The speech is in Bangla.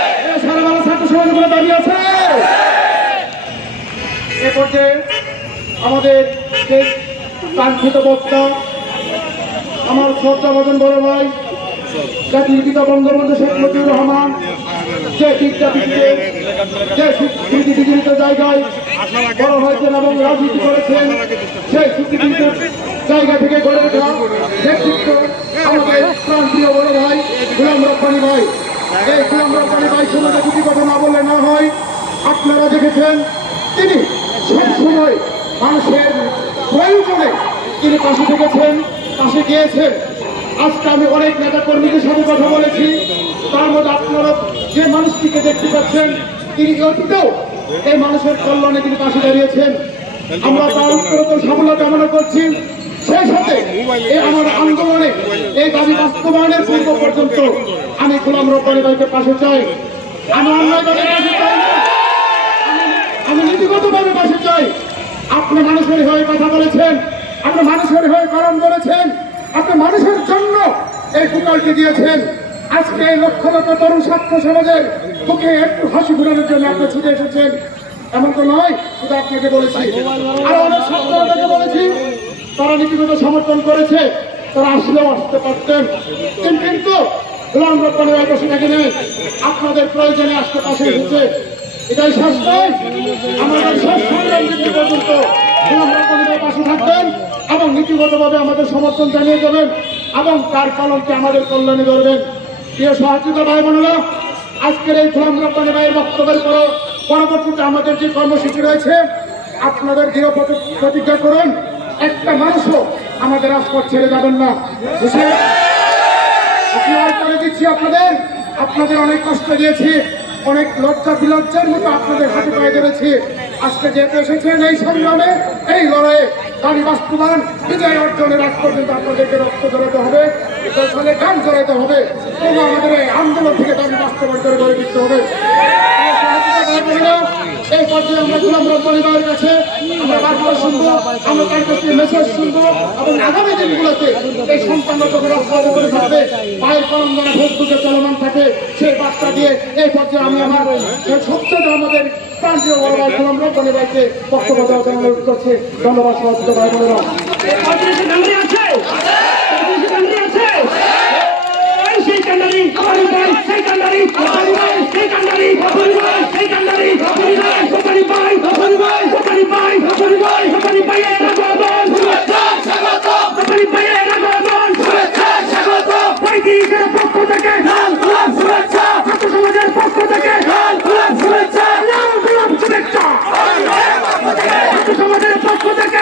সারা বাংলা ছাত্র সমাজগুলো দাঁড়িয়ে আছে। এ পর্যায়ে আমাদের যে কাঙ্ক্ষিত বক্তা আমার শ্রদ্ধাভাজন বড় ভাই জাতির পিতা বঙ্গবন্ধু শেখ মুজিবুর রহমান যে বিদ্যাপীঠে যে স্বীকৃতিবিজড়িত জায়গায় বড় হয়েছেন এবং রাজনীতি করেছেন, সেই স্বীকৃতির জায়গা থেকে গড়ে ওঠা নেতৃত্ব আমাদের প্রান্তীয় বড় ভাই গোলাম রব্বানী ভাই। এই গোলাম রব্বানী ভাই সম্বন্ধে দুটি কথা না বললে না হয়। আপনারা দেখেছেন তিনি সবসময় মানুষের প্রয়োজনে তিনি পাশে থেকেছেন, পাশে গিয়েছেন। আজকে আমি অনেক নেতা কর্মীদের সাথে কথা বলেছি, তার মধ্যে আপনারা যে মানুষটিকে দেখতে পাচ্ছেন তিনি অতীতেও এই মানুষের কল্যাণে তিনি পাশে দাঁড়িয়েছেন। আমরা তার উত্তরোত্তর সাফল্য কামনা করছি। সেই সাথে এই আমার আন্দোলনে এই দাবি বাস্তবায়নের পূর্ব পর্যন্ত আমি গোলাম রব্বানী ভাইকে পাশে চাই। আমি অন্যায়ভাবে পাশে চাই না, আমি নীতিগতভাবে পাশে চাই। আপনি মানুষের হয়ে কথা বলেছেন, আপনি মানুষের হয়ে কলম করেছেন, আপনি মানুষের জন্য এই কুকালটি দিয়েছেন। আজকে এই লক্ষ লক্ষ তরুণ ছাত্র সমাজের বুকে একটু হাসি ঘুরানোর জন্য আপনি ছুটে এসেছেন, এমন তো নয়। শুধু আপনাকে বলেছি, আরো অনেক ছাত্রদেরকে বলেছি, তারা নীতিগত সমর্থন করেছে, তারা আসলেও আসতে পারতেন, কিন্তু গোলাম রব্বানী ভাই বসে থাকে নেই, আপনাদের প্রয়োজনে আসতে পাশে এসেছে। এটাই শেষ নয়, আমাদের শেষ সংগ্রাম দিতে পর্যন্ত গোলাম রব্বানী ভাই পাশে থাকবেন এবং নীতিগতভাবে আমাদের সমর্থন জানিয়ে দেবেন এবং তার কলমকে আমাদের কল্যাণে ধরবেন। প্রিয় সহযোগিতা ভাই বোনেরা, আজকের এই গোলাম রব্বানী ভাইয়ের বক্তব্যের পরবর্তীতে আমাদের যে কর্মসূচি রয়েছে, আপনাদের দৃঢ় প্রতিজ্ঞা করুন, একটা মানুষও আমাদের রাজপথ ছেড়ে যাবেন না। করে দিচ্ছি আপনাদের অনেক কষ্ট দিয়েছি, অনেক লজ্জা বিলজ্জার মতো আপনাদের হাতে পায়ে ধরেছি। আজকে যেহেতু এসেছেন এই সংগ্রামে, এই লড়াইয়ে দাবি বাস্তবায়ন বিজয় অর্জনের আগ পর্যন্ত আপনাদেরকে রক্ত জড়াতে হবে, ফলে গান জড়াতে হবে, তবু আমাদের এই আন্দোলন থেকে দাবি বাস্তবায়ন করে গড়ে দিতে হবে। এই পর্যায়ে আমরা গোলাম রব্বানী ভাইয়ের কাছে আমরা বার্তা শুনবো, আমরা তার কাছে মেসেজ শুনবো এবং আগামী দিনগুলোতে এই সন্তানরা যখন রাস্তায় করে থাকবে, ভাইয়ের কলম দ্বারা ফেসবুকে চলমান থাকে, সেই বার্তা দিয়ে এই পর্যায়ে আমি আমার সবচেয়ে আমাদের প্রান্তীয় বড় ভাই গোলাম রব্বানী ভাইকে বক্তব্য দেওয়ার অনুরোধ করছি। ধন্যবাদ সহযোগিতা ভাই বোনেরা। সমাজের পক্ষ থেকে